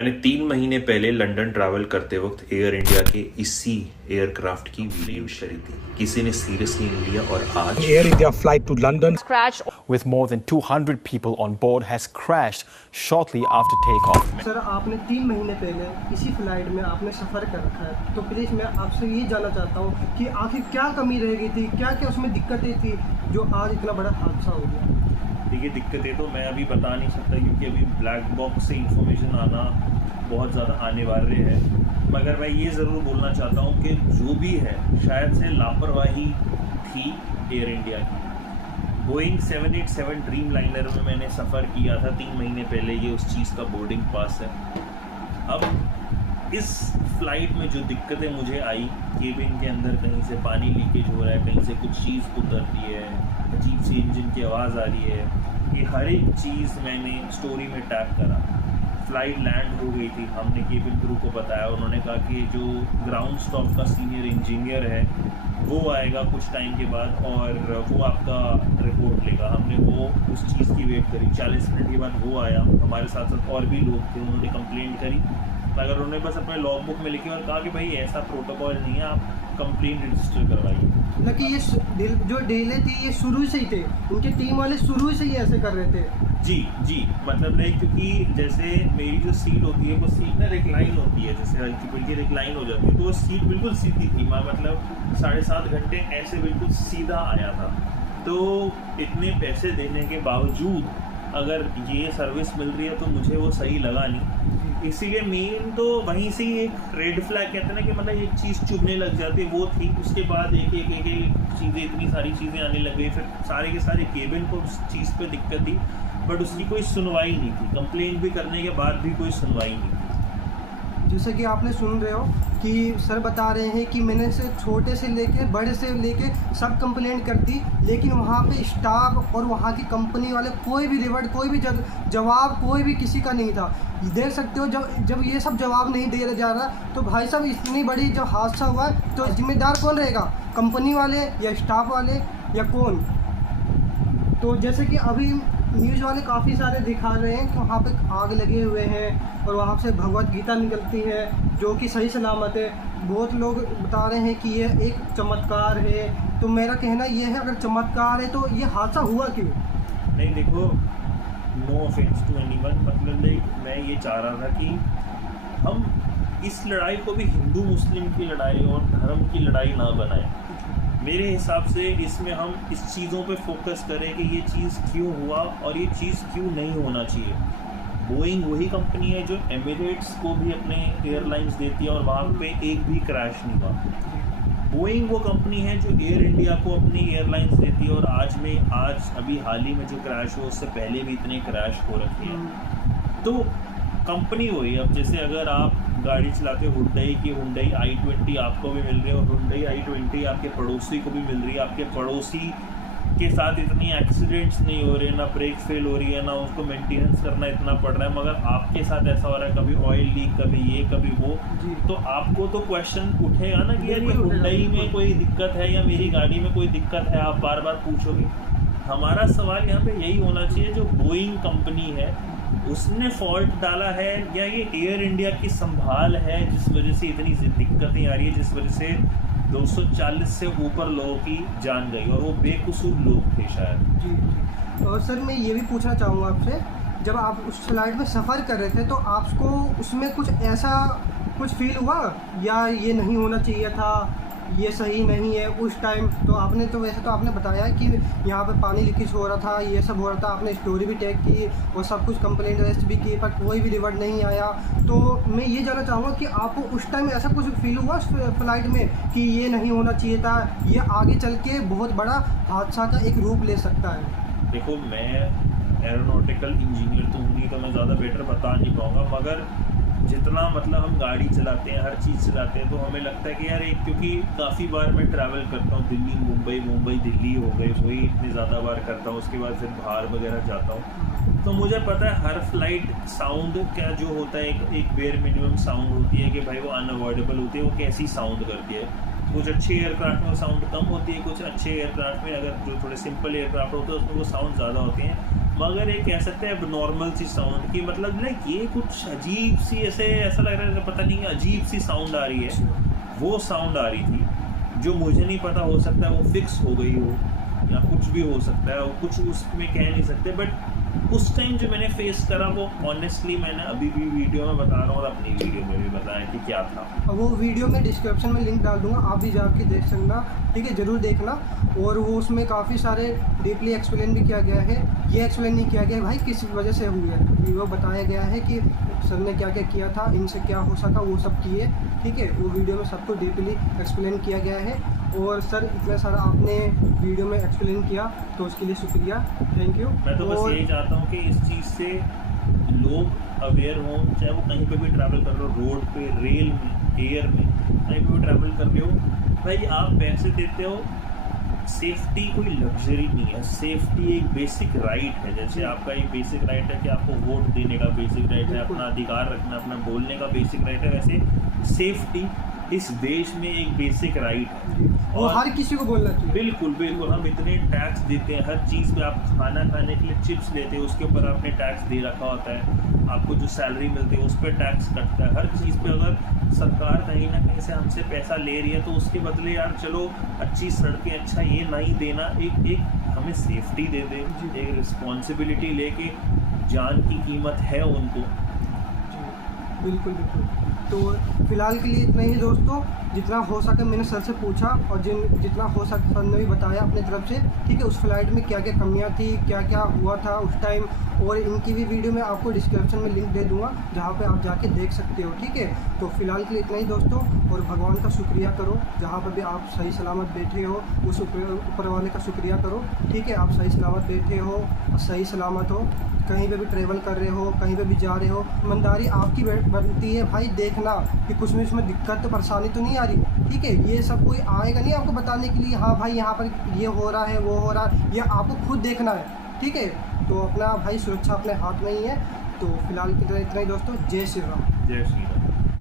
मैंने 3 महीने पहले लंदन ट्रैवल करते वक्त एयर इंडिया के इसी एयरक्राफ्ट की वीडियो शेयर की। किसी ने सीरियसली नहीं लिया और आज Air India flight to London Crash with more than 200 people on board has crashed shortly after takeoff. Sir आपने 3 महीने पहले इसी फ्लाइट में आपने सफ़र कर रखा है, तो प्लीज़ मैं आपसे ये जानना चाहता हूँ कि आखिर क्या कमी रह गई थी, क्या क्या उसमें दिक्कतें थी जो आज इतना बड़ा हादसा हो गया। देखिए, दिक्कतें तो मैं अभी बता नहीं सकता क्योंकि अभी ब्लैक बॉक्स से इंफॉर्मेशन आना बहुत ज़्यादा अनिवार्य है, मगर मैं ये ज़रूर बोलना चाहता हूँ कि जो भी है शायद से लापरवाही थी एयर इंडिया की। बोइंग 787 ड्रीम लाइनर में मैंने सफ़र किया था 3 महीने पहले, ये उस चीज़ का बोर्डिंग पास है। अब इस फ्लाइट में जो दिक्कतें मुझे आई, केबिन के अंदर कहीं से पानी लीकेज हो रहा है, कहीं से कुछ चीज़ उतर रही है, अजीब सी इंजन की आवाज़ आ रही है, ये हर एक चीज़ मैंने स्टोरी में टैग करा। फ्लाइट लैंड हो गई थी, हमने केबिन क्रू को बताया, उन्होंने कहा कि जो ग्राउंड स्टॉप का सीनियर इंजीनियर है वो आएगा कुछ टाइम के बाद और वो आपका रिपोर्ट लेगा। हमने वो उस चीज़ की वेट करी, 40 मिनट के बाद वो आया। हमारे साथ साथ और भी लोग थे, उन्होंने कंप्लेंट करी, मगर उन्होंने बस अपने लॉग बुक में लिखे और कहा कि भाई ऐसा प्रोटोकॉल नहीं है, आप कंप्लेंट रजिस्टर करवाइए। हालांकि ये जो डिले थी ये शुरू से ही थे, उनके टीम वाले शुरू से ही ऐसे कर रहे थे। जी मतलब नहीं, क्योंकि जैसे मेरी जो सीट होती है वो सीट ना रिक्लाइन होती है, जैसे हल्की की रिक्लाइन हो जाती है, तो वो सीट बिल्कुल सीधी थी। मैं मतलब 7.5 घंटे ऐसे बिल्कुल सीधा आया था। तो इतने पैसे देने के बावजूद अगर ये सर्विस मिल रही है तो मुझे वो सही लगा नहीं। इसीलिए मेन तो वहीं से ही एक रेड फ्लैग कहते हैं ना कि मतलब एक चीज़ चुभने लग जाती है, वो थी। उसके बाद एक चीज़ें, इतनी सारी चीज़ें आने लग गई, फिर सारे के सारे केबिन को उस चीज़ पे दिक्कत थी, बट उसकी कोई सुनवाई नहीं थी। कंप्लेंट भी करने के बाद भी कोई सुनवाई नहीं थी। जैसे कि आपने सुन रहे हो कि सर बता रहे हैं कि मैंने से छोटे से लेके बड़े से लेके सब कंप्लेंट कर दी, लेकिन वहाँ पे स्टाफ और वहाँ की कंपनी वाले कोई भी रिवर्ट, कोई भी जवाब कोई भी किसी का नहीं था। देख सकते हो जब ये सब जवाब नहीं दिया जा रहा, तो भाई साहब इतनी बड़ी जब हादसा हुआ तो जिम्मेदार कौन रहेगा, कंपनी वाले या स्टाफ वाले या कौन। तो जैसे कि अभी न्यूज़ वाले काफ़ी सारे दिखा रहे हैं कि वहाँ पे आग लगे हुए हैं और वहाँ से भगवत गीता निकलती है जो कि सही सलामत है। बहुत लोग बता रहे हैं कि ये एक चमत्कार है, तो मेरा कहना ये है अगर चमत्कार है तो ये हादसा हुआ क्यों। नहीं देखो, नो ऑफेंस टू एनीवन, मतलब मैं ये चाह रहा था कि हम इस लड़ाई को भी हिंदू मुस्लिम की लड़ाई और धर्म की लड़ाई ना बनाएं। मेरे हिसाब से इसमें हम इस चीज़ों पे फोकस करें कि ये चीज़ क्यों हुआ और ये चीज़ क्यों नहीं होना चाहिए। बोइंग वही कंपनी है जो एमिरेट्स को भी अपने एयरलाइंस देती है और वहाँ पे एक भी क्रैश नहीं हुआ। बोइंग वो कंपनी है जो एयर इंडिया को अपनी एयरलाइंस देती है और आज अभी हाल ही में जो क्रैश हुआ उससे पहले भी इतने क्रैश हो रखे हैं। तो कंपनी वही, अब जैसे अगर आप गाड़ी चलाते हो हुंडई i20 आपको भी मिल रही है और हुंडई i20 आपके पड़ोसी को भी मिल रही है, आपके पड़ोसी के साथ इतनी एक्सीडेंट्स नहीं हो रहे, ना ब्रेक फेल हो रही है, ना उसको मेंटेनेंस करना इतना पड़ रहा है, मगर आपके साथ ऐसा हो रहा है कभी ऑयल लीक, कभी ये कभी वो, तो आपको तो क्वेश्चन उठेगा ना कि यार ये हुंडई में कोई दिक्कत है या मेरी गाड़ी में कोई दिक्कत है, आप बार बार पूछोगे। हमारा सवाल यहाँ पे यही होना चाहिए, जो बोइंग कंपनी है उसने फॉल्ट डाला है या ये एयर इंडिया की संभाल है जिस वजह से इतनी दिक्कतें आ रही है, जिस वजह से 240 से ऊपर लोगों की जान गई और वो बेकसूर लोग थे शायद। जी। और सर मैं ये भी पूछना चाहूँगा आपसे, जब आप उस फ्लाइट में सफ़र कर रहे थे तो आपको उसमें कुछ ऐसा कुछ फील हुआ या ये नहीं होना चाहिए था, ये सही नहीं है उस टाइम। तो आपने तो वैसे तो आपने बताया कि यहाँ पे पानी लीकेज हो रहा था, ये सब हो रहा था, आपने स्टोरी भी टैग की और सब कुछ कंप्लेंट रजिस्टर भी की, पर कोई भी रिवर्ट नहीं आया। तो मैं ये जानना चाहूँगा कि आपको उस टाइम ऐसा कुछ फील हुआ फ्लाइट में कि ये नहीं होना चाहिए था, ये आगे चल के बहुत बड़ा हादसा का एक रूप ले सकता है। देखो, मैं एरोनॉटिकल इंजीनियर तो हूँ नहीं, तो मैं ज़्यादा बेटर बता नहीं पाऊँगा, मगर जितना मतलब हम गाड़ी चलाते हैं, हर चीज़ चलाते हैं, तो हमें लगता है कि यार क्योंकि काफ़ी बार मैं ट्रैवल करता हूँ, दिल्ली मुंबई दिल्ली हो गई, वही इतनी ज़्यादा बार करता हूँ, उसके बाद फिर बाहर वगैरह जाता हूँ, तो मुझे पता है हर फ्लाइट साउंड क्या जो होता है एक बेयर मिनिमम साउंड होती है कि भाई वो अनअवॉइडेबल होती है, वो कैसी साउंड करती है। कुछ अच्छे एयरक्राफ्ट में साउंड कम होती है, कुछ अच्छे एयरक्राफ्ट में, अगर जो थोड़े सिंपल एयरक्राफ्ट होते हैं उसमें वो साउंड ज़्यादा होती हैं, मगर ये कह सकते हैं अब नॉर्मल सी साउंड की, मतलब लाइक ये कुछ अजीब सी ऐसा लग रहा है पता नहीं अजीब सी साउंड आ रही है, वो साउंड आ रही थी जो मुझे नहीं पता, हो सकता है वो फिक्स हो गई हो या कुछ भी हो सकता है, कुछ उसमें कह नहीं सकते। बट उस टाइम जो मैंने फेस करा वो ऑनेस्टली मैंने अभी भी वीडियो में बता रहा हूँ और अपनी वीडियो में भी बताया कि क्या था। वो वीडियो में डिस्क्रिप्शन में लिंक डाल दूंगा, आप भी जाके देख सकना, ठीक है, ज़रूर देखना। और वो उसमें काफ़ी सारे डीपली एक्सप्लेन भी किया गया है, ये एक्सप्लेन नहीं किया गया है भाई किस वजह से हुई है, वो बताया गया है कि सर ने क्या क्या किया था, इनसे क्या हो सका, वो सब किए, ठीक है। वो वीडियो में सबको डीपली एक्सप्लेन किया गया है। और सर इतना सारा आपने वीडियो में एक्सप्लेन किया तो उसके लिए शुक्रिया, थैंक यू। मैं तो बस यही चाहता हूँ कि इस चीज़ से लोग अवेयर हों, चाहे वो कहीं पे भी ट्रैवल कर रहे हो, रोड पे, रेल में, एयर में, कहीं पे भी ट्रैवल कर रहे हो, भाई आप पैसे देते हो, सेफ्टी कोई लग्जरी नहीं है, सेफ्टी एक बेसिक राइट है। जैसे आपका एक बेसिक राइट है कि आपको वोट देने का बेसिक राइट है, अपना अधिकार रखना, अपना बोलने का बेसिक राइट है, वैसे सेफ्टी इस देश में एक बेसिक राइट है और हर किसी को बोलना चाहिए। बिल्कुल बिल्कुल। हम इतने टैक्स देते हैं हर चीज़ पे, आप खाना खाने के लिए चिप्स लेते हो उसके ऊपर आपने टैक्स दे रखा होता है, आपको जो सैलरी मिलती है उस पर टैक्स कटता है, हर चीज़ पे अगर सरकार कहीं ना कहीं से हमसे पैसा ले रही है तो उसके बदले यार चलो अच्छी सड़कें, अच्छा ये नहीं देना, एक हमें सेफ्टी दे दे, एक रिस्पॉन्सिबिलिटी लेके, जान की कीमत है उनको। बिल्कुल बिल्कुल। तो फिलहाल के लिए इतना ही दोस्तों, जितना हो सके मैंने सर से पूछा और जितना हो सके सर ने भी बताया अपनी तरफ से, ठीक है। उस फ्लाइट में क्या क्या कमियां थी, क्या क्या हुआ था उस टाइम, और इनकी भी वीडियो मैं आपको डिस्क्रिप्शन में लिंक दे दूंगा जहां पे आप जाके देख सकते हो, ठीक है। तो फिलहाल के लिए इतना ही दोस्तों, और भगवान का शुक्रिया करो जहाँ पर भी आप सही सलामत बैठे हो, उस ऊपर वाले का शुक्रिया करो, ठीक है। आप सही सलामत बैठे हो, सही सलामत हो, कहीं पे भी ट्रेवल कर रहे हो, कहीं पे भी जा रहे हो, ईमानदारी आपकी बनती है भाई, देखना कि कुछ भी उसमें दिक्कत तो परेशानी तो नहीं आ रही, ठीक है। ये सब कोई आएगा नहीं आपको बताने के लिए, हाँ भाई यहाँ पर ये हो रहा है, वो हो रहा है, ये आपको खुद देखना है, ठीक है। तो अपना भाई सुरक्षा अपने हाथ में ही है। तो फिलहाल की तरह इतना ही दोस्तों, जय श्री राम। जय श्री राम।